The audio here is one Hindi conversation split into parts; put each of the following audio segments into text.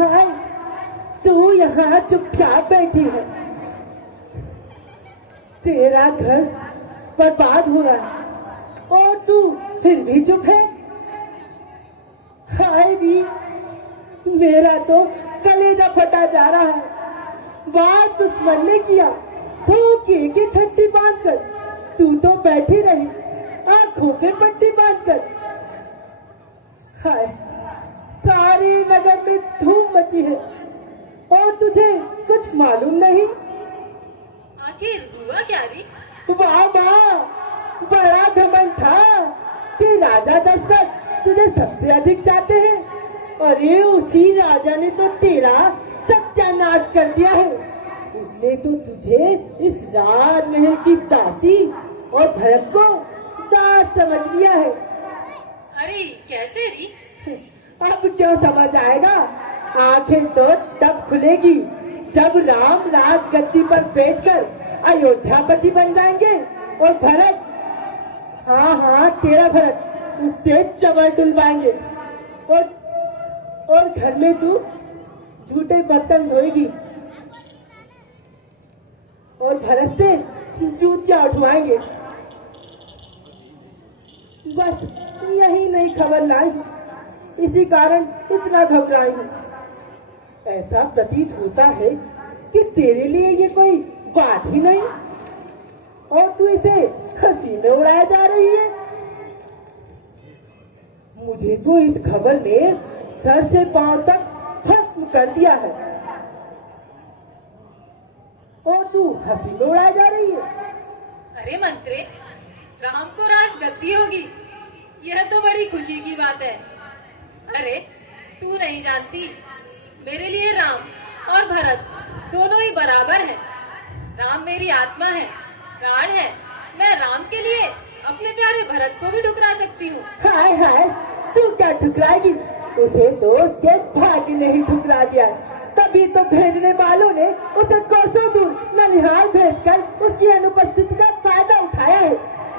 हाय, तू यहाँ चुपचाप बैठी है। तेरा घर बर्बाद हो रहा है और तू फिर भी चुप है। हाय री, मेरा तो कलेजा फटा जा रहा है। बात दुश्मन ने किया तो की ठट्टी बांधकर, तू तो बैठी रही आंखों पे पट्टी बांधकर। हाय, सारी नगर में धूम मची है और तुझे कुछ मालूम नहीं। आखिर हुआ क्या री? वाह वाह, बड़ा घमंड था कि राजा दशरथ तुझे सबसे अधिक चाहते हैं। अरे उसी राजा ने तो तेरा सत्यानाश कर दिया है। उसने तो तुझे इस राजमहल की दासी और भरत को दास समझ लिया है। अरे कैसे री? अब क्यों समझ आएगा? आंखें तो तब खुलेगी जब राम राजगद्दी पर बैठकर अयोध्यापति बन जाएंगे और भरत, हाँ हाँ तेरा भरत, उससे चमड़ डुलवाएंगे और घर में तू झूठे बर्तन धोएगी और भरत से जूतियां उठवाएंगे। बस यही नई खबर लाई, इसी कारण इतना घबराई हूँ। ऐसा प्रतीत होता है कि तेरे लिए ये कोई बात ही नहीं और तू इसे हंसी में उड़ाया जा रही है। मुझे तो इस खबर ने सर से पांव तक भस्म कर दिया है और तू हंसी में उड़ाई जा रही है। अरे मंत्रे, राम को राजगद्दी होगी, यह तो बड़ी खुशी की बात है। अरे तू नहीं जानती, मेरे लिए राम और भरत दोनों ही बराबर हैं। राम मेरी आत्मा है, प्राण है। मैं राम के लिए अपने प्यारे भरत को भी ठुकरा सकती हूँ। हाय हाय, तू क्या ठुकराएगी? उसे तो उसके भाग्य ने ही ठुकरा दिया है। तभी तो भेजने वालों ने उसे कोसों दूर ननिहाल भेजकर उसकी अनुपस्थिति का फायदा उठाया है।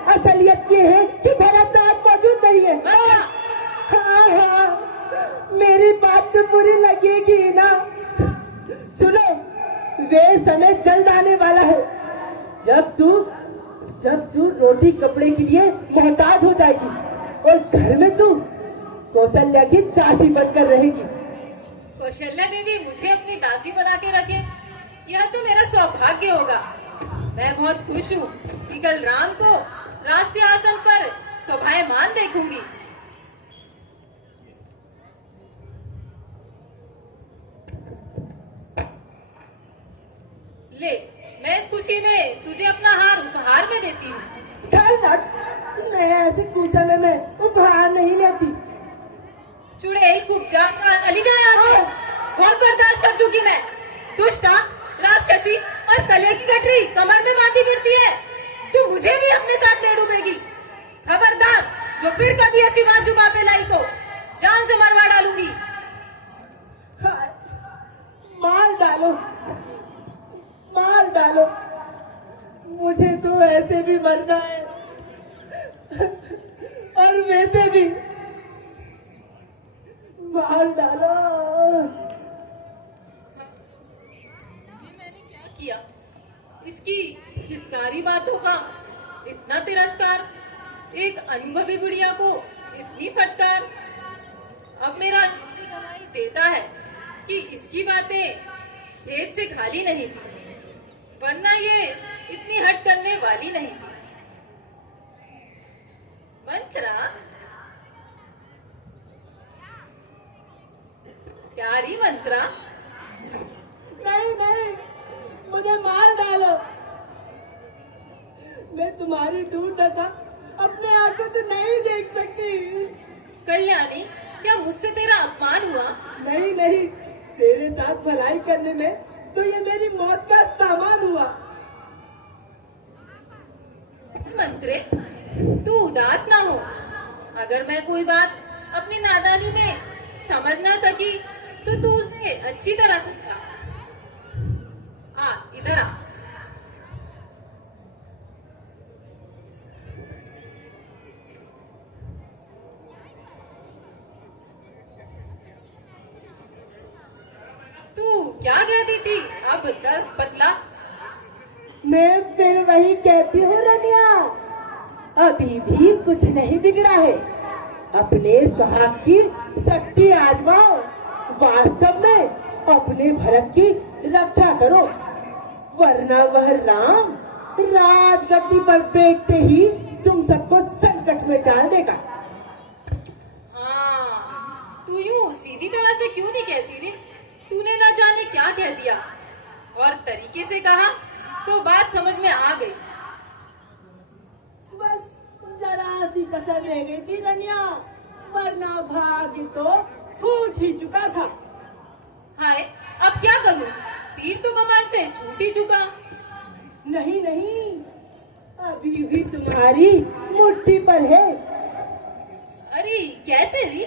असलियत ये है कि भरत आज मौजूद नहीं है। हाँ हाँ, मेरी बात तो बुरी लगेगी ना। सुनो, वे समय जल्द आने वाला है जब तू रोटी कपड़े के लिए मोहताज हो जाएगी और घर में तू कौशल्या की दासी बनकर रहेगी। कौशल्या देवी मुझे अपनी दासी बना के रखे, यह तो मेरा सौभाग्य होगा। मैं बहुत खुश हूँ कि कल राम को राज सिंहासन पर शोभायमान देखूंगी। ले, मैं इस खुशी में तुझे अपना हार उपहार में देती हूँ। मैं ऐसे कुशल में उपहार नहीं लेती। चुड़ैल, कुब्जा, अली जा यहाँ से। बहुत बर्दाश्त कर चुकी मैं। दुष्टा, राक्षसी और कले की गठरी कमर में बांधी फिरती है। तू मुझे भी अपने साथ ले डूबेगी। खबरदार, जो फिर कभी ऐसी बात जुबान पे लाई तो जान से मरवा डालूंगी। मार डालो, मार डालो, मुझे तो ऐसे भी मरना है और वैसे भी मार डालो। ये मैंने क्या किया? इसकी हितकारी बातों का इतना तिरस्कार, एक अनुभवी बुढ़िया को इतनी फटकार। अब मेरा गवाही देता है कि इसकी बातें भेद से खाली नहीं थी, वरना ये इतनी हट करने वाली नहीं थी। मंत्रा, क्या रही मंत्रा? नहीं नहीं, मुझे मार डालो। मैं तुम्हारी दुर्दशा अपने आंखों से नहीं देख सकती। कल्याणी, क्या मुझसे तेरा अपमान हुआ? नहीं नहीं, तेरे साथ भलाई करने में तो ये मेरी मौत का सामान हुआ। मंत्रे, तू उदास ना हो। अगर मैं कोई बात अपनी नादानी में समझ ना सकी तो तू उसे अच्छी तरह समझा। इधर आ। क्या कहती थी अब बतला। मैं फिर वही कहती हूँ रनिया, अभी भी कुछ नहीं बिगड़ा है। अपने सुहाग की शक्ति आजमाओ, वास्तव में अपने भरत की रक्षा करो, वरना वह राम राजगद्दी पर बैठते ही तुम सबको संकट में डाल देगा। हाँ, तू यूं सीधी तरह से क्यों नहीं कहती रे? तूने न जाने क्या कह दिया और तरीके से कहा तो बात समझ में आ गई। बस जरा सी कसर रह गई थी रनिया, वरना भाग्य तो फूट ही चुका था। हाय, अब क्या करूं? तीर तो कमान से छूट ही चुका। नहीं नहीं, अभी भी तुम्हारी मुट्ठी पर है। अरे कैसे री?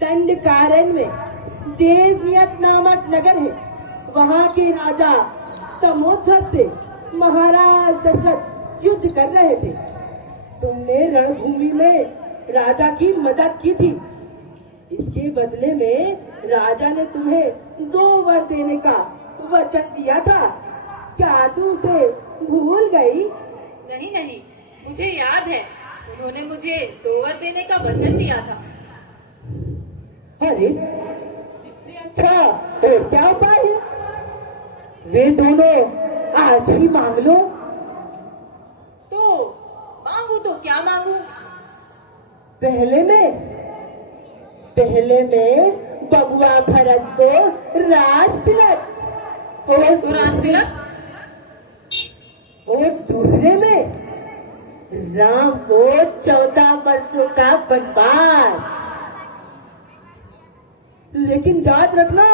दंडकारण्य में देवनियत नामक नगर है, वहाँ के राजा तमोध्वज से महाराज दशरथ युद्ध कर रहे थे। तुमने रणभूमि में राजा की मदद की थी, इसके बदले में राजा ने तुम्हें 2 वर देने का वचन दिया था। क्या तू उसे भूल गई? नहीं नहीं, मुझे याद है, उन्होंने मुझे 2 वर देने का वचन दिया था। अरे इससे अच्छा और क्या उपाय है? वे दोनों आज ही मांग लो। तो मांगू तो क्या मांगू? पहले में बबुआ भरत को राज तिलक और दूसरे में राम को 14 वर्षों का वनवास। लेकिन याद रखना,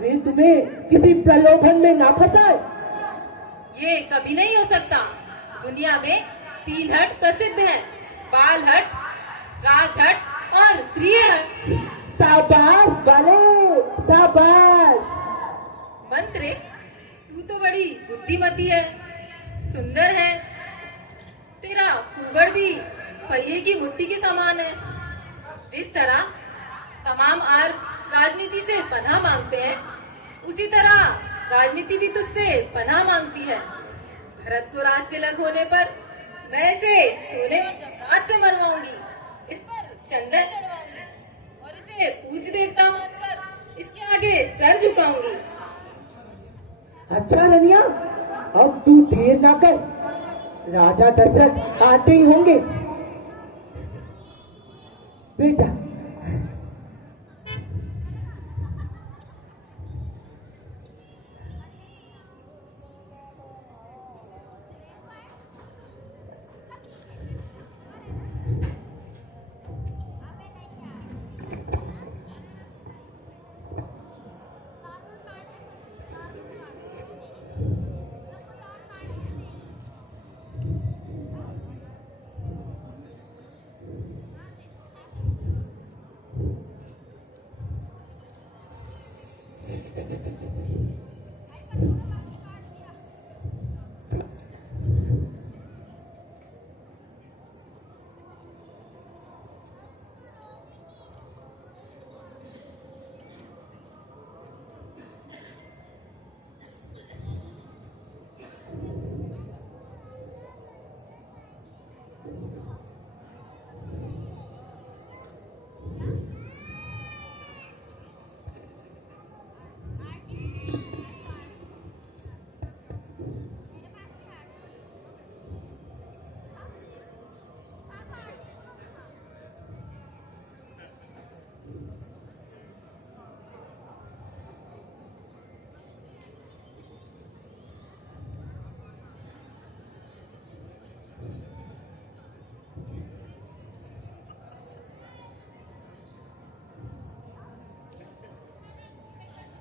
वे तुम्हें किसी प्रलोभन में ना फंसाए। ये कभी नहीं हो सकता। दुनिया में 3 हट प्रसिद्ध हैं, बाल हट, राजहट और त्रिहट। शाबाश बाले, शाबाश। मंत्रे, तू तो बड़ी बुद्धिमती है, सुंदर है। तेरा कुबड़ भी पहिए की मुट्ठी के समान है। जिस तरह तमाम आर राजनीति से पनाह मांगते हैं, उसी तरह राजनीति भी तुझसे पनाह मांगती है। भरत को राज तिलक होने पर मैं इसे सोने और जमरात से मरवाऊंगी, इस पर चंदन चढ़वाऊंगी और इसे पूज्य देवता मानकर इसके आगे सर झुकाऊंगी। अच्छा रनिया, अब तू देर ना कर, राजा दशरथ आते ही होंगे। बेटा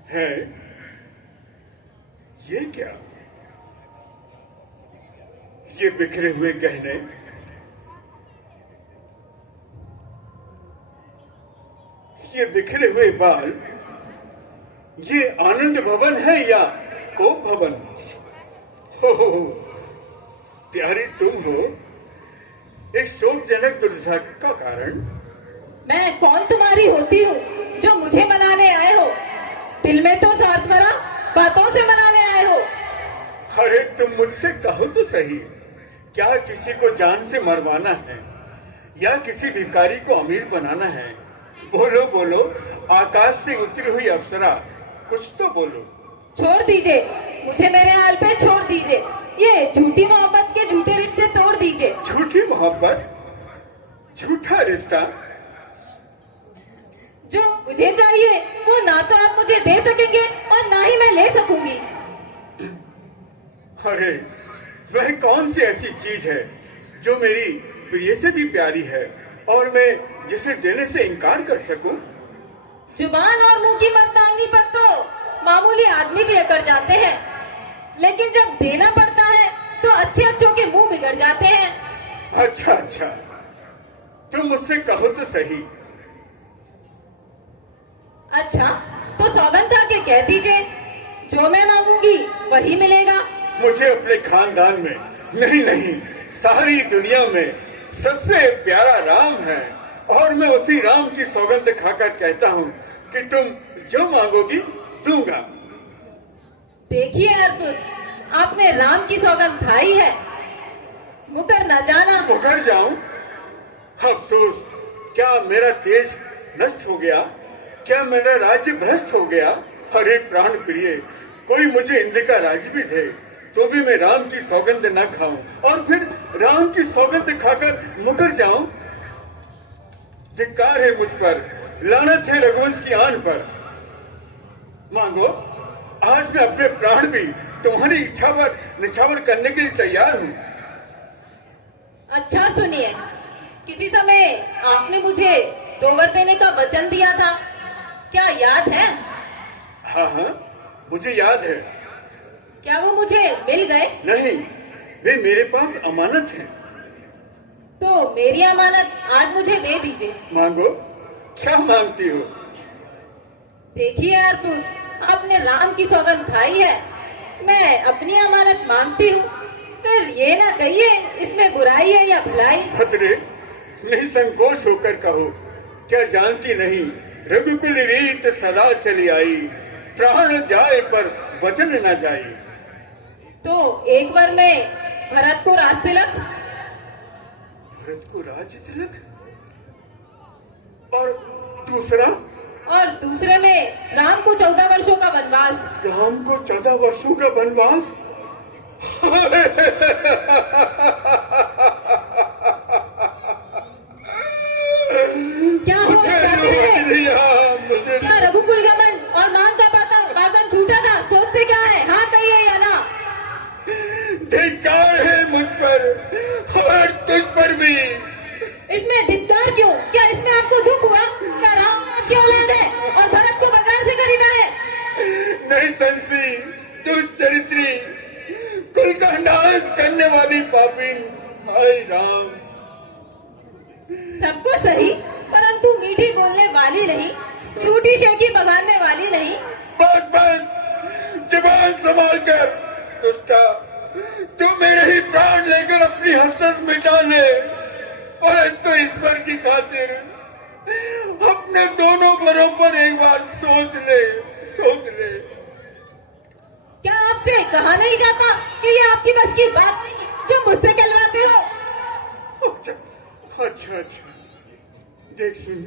है ये क्या? ये बिखरे हुए गहने, ये बिखरे हुए बाल, ये आनंद भवन है या कोप भवन? हो प्यारी तुम हो इस शोकजनक दुर्दशा का कारण। मैं कौन तुम्हारी होती हूँ जो मुझे मनाने आए हो? दिल में तो स्वार्थ भरा बातों से मनाने आए हो। अरे तुम मुझसे कहो तो सही, क्या किसी को जान से मरवाना है या किसी भिखारी को अमीर बनाना है? बोलो बोलो, आकाश से उतरी हुई अप्सरा, कुछ तो बोलो। छोड़ दीजिए, मुझे मेरे हाल पे छोड़ दीजिए। ये झूठी मोहब्बत के झूठे रिश्ते तोड़ दीजिए। झूठी मोहब्बत, झूठा रिश्ता? जो मुझे चाहिए वो ना तो आप मुझे दे सकेंगे और ना ही मैं ले सकूंगी। अरे वह कौन सी ऐसी चीज है जो मेरी प्रिय से भी प्यारी है और मैं जिसे देने से इनकार कर सकूं? जुबान और मुंह की मर्दानगी पर तो मामूली आदमी भी अकड़ जाते हैं, लेकिन जब देना पड़ता है तो अच्छे अच्छों के मुंह बिगड़ जाते हैं। अच्छा अच्छा, तुम मुझसे कहो तो सही। अच्छा तो सौगंध खा के कह दीजिए, जो मैं मांगूंगी वही मिलेगा। मुझे अपने खानदान में नहीं नहीं, सारी दुनिया में सबसे प्यारा राम है और मैं उसी राम की सौगंध खाकर कहता हूँ कि तुम जो मांगोगी दूंगा। देखिए अर्पुत, आपने राम की सौगंध खाई है, मुकर न जाना। मुकर जाऊं? अफसोस, क्या मेरा तेज नष्ट हो गया? क्या मेरा राज्य भ्रष्ट हो गया? अरे प्राण प्रिय, कोई मुझे इंद्र का राज्य भी दे तो भी मैं राम की सौगंध न खाऊं और फिर राम की सौगंध खाकर मुकर जाऊं? धिक्कार है मुझ पर, लानत है रघुवंश की आन पर। मांगो, आज मैं अपने प्राण भी तुम्हारी इच्छा पर निछावर करने के लिए तैयार हूँ। अच्छा सुनिए, किसी समय आपने मुझे 2 वर देने का वचन दिया था, क्या याद है? हाँ हाँ, मुझे याद है। क्या वो मुझे मिल गए? नहीं, वे मेरे पास अमानत है। तो मेरी अमानत आज मुझे दे दीजिए। मांगो, क्या मांगती हो? देखिए अर्पुत, आपने राम की सौगंध खाई है, मैं अपनी अमानत मांगती हूँ। फिर ये ना कहिए इसमें बुराई है या भलाई। भद्रे, नहीं संकोच होकर कहो, क्या जानती नहीं रघुकुल रीत सदा चली आई, प्राण जाए पर वचन न जाए। तो एक बार में भरत को राज तिलक, भरत को राज तिलक, और दूसरा? और दूसरे में राम को 14 वर्षों का वनवास। राम को 14 वर्षों का वनवास? क्या हुआ, चाहते रहे? क्या रघुकुल गमन और मांग का बागन झूठा था? सोचते क्या है? हाँ कहिए या ना? धिक्कार है मुझ पर और तुझ पर भी। इसमें धिक्कार क्यों? क्या इसमें आपको दुख हुआ? क्या राम की औलाद है और भरत को बाजार से खरीदा है? नहीं संसी, दुष्चरित्री, कुल का नाश करने वाली पापीन, हाय राम। सबको सही, परंतु मीठी बोलने वाली नहीं, झूठी शेखी बगाड़ने वाली नहीं। बस बस, जुबान संभाल कर। दुष्टा, तू मेरे ही प्राण लेकर अपनी हसरत मिटा ले, परंतु ईश्वर की खातिर अपने दोनों घरों पर एक बार सोच ले, सोच ले। क्या आपसे कहा नहीं जाता कि ये आपकी बस की बात नहीं जो मुझसे कहलवाते हो? अच्छा अच्छा, देख सुन,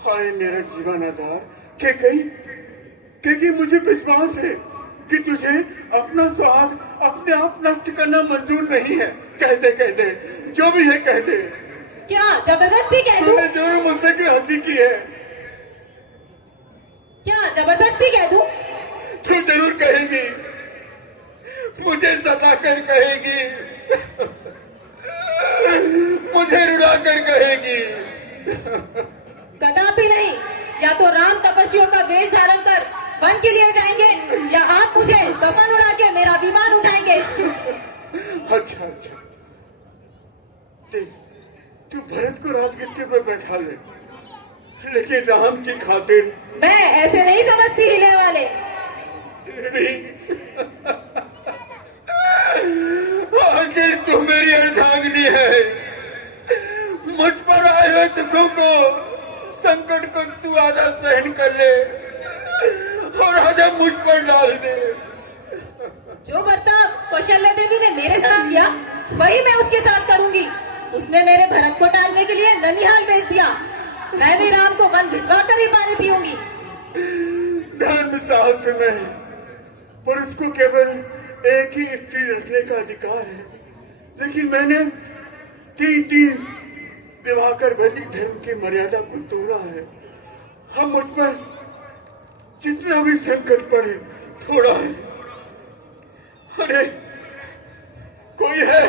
हाय मेरा जीवन आधार, कि मुझे विश्वास है कि तुझे अपना सुहाग अपने आप नष्ट करना मंजूर नहीं है। कह दे, जो भी है कह दे। क्या जबरदस्ती कह दूं? तूने जरूर मुझसे कोई हंसी की है। क्या जबरदस्ती कह दूं? तू जरूर कहेगी, मुझे सताकर कहेगी, मुझे रुलाकर कहेगी। कदापि नहीं, या तो राम तपस्वियों का वेश धारण कर वन के लिए जाएंगे या आप मुझे कफन उड़ा के मेरा विमान उठाएंगे। अच्छा अच्छा, देख, तू भरत को राजगद्दी पर बैठा ले, लेकिन राम की खातिर मैं ऐसे नहीं समझती हिले वाले। आखिर तू मेरी अर्धांगिनी है, मुझ पर आए हुए दुखों को, संकट को तू आधा सहन कर ले और राजा मुझ पर डाल दे। जो बर्ताव कौशल्या देवी ने मेरे साथ किया वही मैं उसके साथ करूंगी। उसने मेरे भरत को टालने के लिए ननिहाल भेज दिया। मैं भी राम को वन भिजवा कर ही पानी पीऊंगी। धर्म शास्त्र में पुरुष को केवल एक ही स्त्री रखने का अधिकार है, लेकिन मैंने तीन विवाह कर वैदिक धर्म की मर्यादा को तोड़ा है। हम मुझ पर जितना भी संकट पड़े थोड़ा है। अरे कोई है,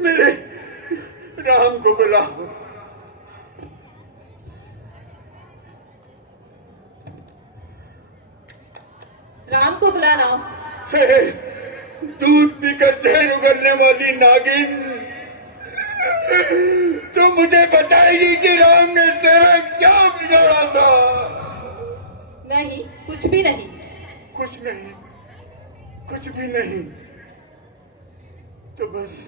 मेरे राम को बुलाओ। राम को बुला लाओ। दूध पीकर जहर उगलने वाली नागिन, तो मुझे बताएगी कि राम ने तेरा क्या बिगाड़ा था? नहीं, कुछ भी नहीं। कुछ नहीं, कुछ भी नहीं, तो बस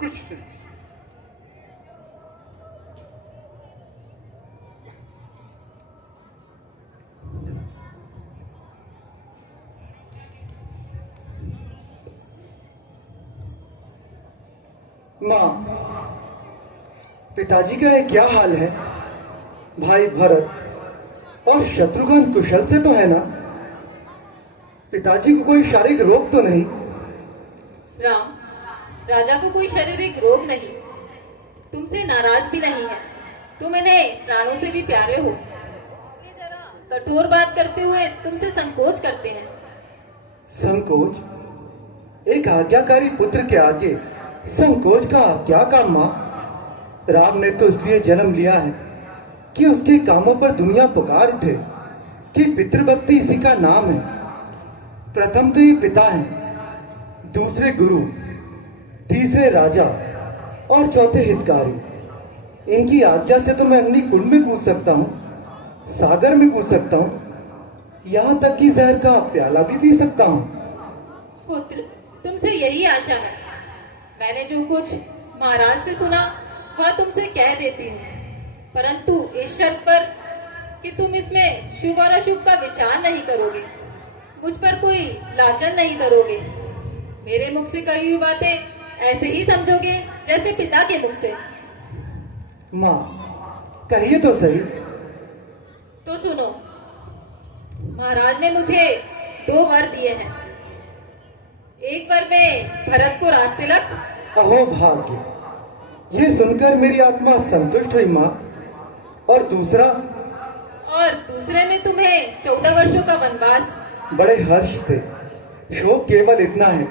कुछ नहीं। माँ, पिताजी का ये क्या हाल है? भाई भरत और शत्रुघ्न कुशल से तो है ना? पिताजी को कोई शारीरिक रोग तो नहीं? राम, राजा को कोई शारीरिक रोग नहीं, तुमसे नाराज भी नहीं है। तुम इन्हें प्राणों से भी प्यारे हो, इसलिए जरा कठोर बात करते हुए तुमसे संकोच करते हैं। संकोच? एक आज्ञाकारी पुत्र के आगे संकोच का क्या काम माँ? राम ने तो इसलिए जन्म लिया है कि उसके कामों पर दुनिया पुकार उठे कि पितृभक्ति इसी का नाम है। प्रथम तो ये पिता है, दूसरे गुरु, तीसरे राजा और चौथे हितकारी। इनकी आज्ञा से तो मैं अग्नि कुंड में कूद सकता हूँ, सागर में कूद सकता हूँ, यहाँ तक कि जहर का प्याला भी पी सकता हूँ। पुत्र, तुमसे यही आशा है। मैंने जो कुछ महाराज से सुना वह तुमसे कह देती हूँ, परंतु इस शर्त पर कि तुम इसमें शुभ और अशुभ का विचार नहीं करोगे, मुझ पर कोई लांछन नहीं करोगे, मेरे मुख से कही हुई बातें ऐसे ही समझोगे जैसे पिता के मुख से। माँ, कहिए तो सही। तो सुनो, महाराज ने मुझे 2 वर दिए हैं। एक वर में भरत को राज तिलक। अहो भाग्य, ये सुनकर मेरी आत्मा संतुष्ट हुई माँ। और दूसरा में तुम्हें 14 वर्षों का वनवास। बड़े हर्ष से। शोक केवल इतना है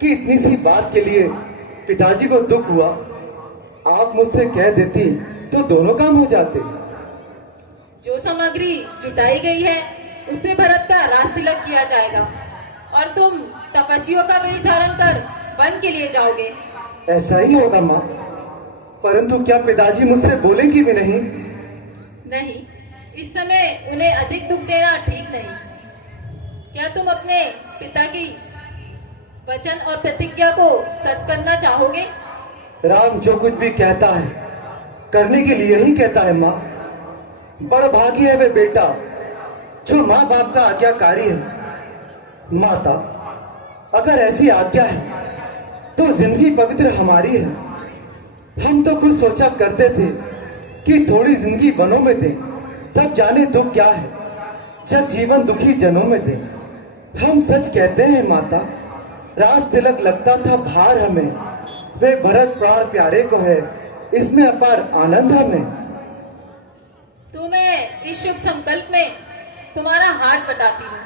कि इतनी सी बात के लिए पिताजी को दुख हुआ। आप मुझसे कह देती तो दोनों काम हो जाते। जो सामग्री जुटाई गई है उससे भरत का राज तिलक किया जाएगा और तुम तपस्वियों का वेश धारण कर वन के लिए जाओगे। ऐसा ही होगा माँ, परंतु क्या पिताजी मुझसे बोलेंगी भी नहीं? नहीं, इस समय उन्हें अधिक दुख देना ठीक नहीं। क्या तुम अपने पिता की वचन और प्रतिज्ञा को सत्य करना चाहोगे? राम जो कुछ भी कहता है करने के लिए ही कहता है माँ। बड़ा भागी है वे बेटा जो माँ बाप का आज्ञाकारी है। माता, अगर ऐसी आज्ञा है तो जिंदगी पवित्र हमारी है। हम तो खुद सोचा करते थे कि थोड़ी जिंदगी वनों में दें, तब जाने दुख क्या है जब जीवन दुखी जनों में दें। हम सच कहते हैं माता, राज तिलक लगता था भार हमें, वे भरत प्राण प्यारे को है, इसमें अपार आनंद हमें। तो मैं इस शुभ संकल्प में तुम्हारा हाथ बटाती हूँ।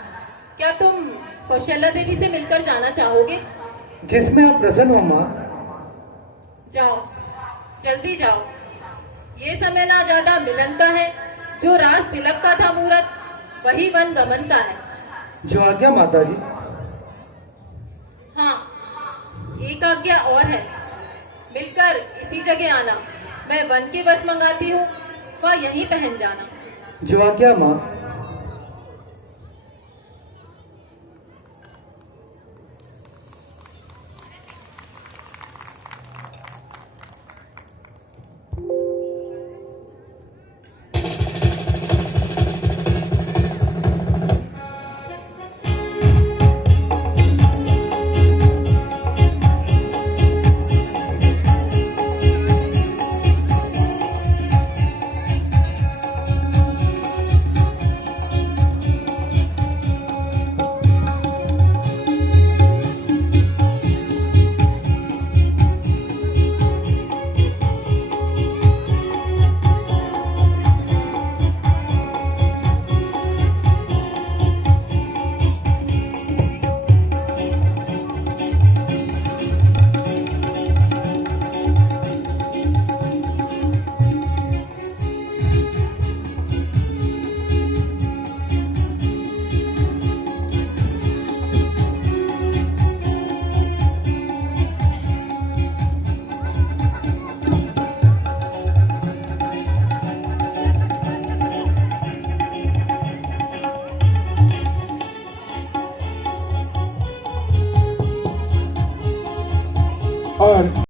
क्या तुम कौशल्या देवी से मिलकर जाना चाहोगे? जिसमें आप प्रसन्न हो माँ। जाओ, जल्दी जाओ। ये समय ना ज्यादा मिलन का है, जो राज तिलक का था मुहूर्त वही वन गमन का है। जो आज्ञा माता जी। हाँ, एक आज्ञा और है, मिलकर इसी जगह आना। मैं वन के वस्त्र मंगाती हूँ, वह यहीं पहन जाना। जो आज्ञा माँ।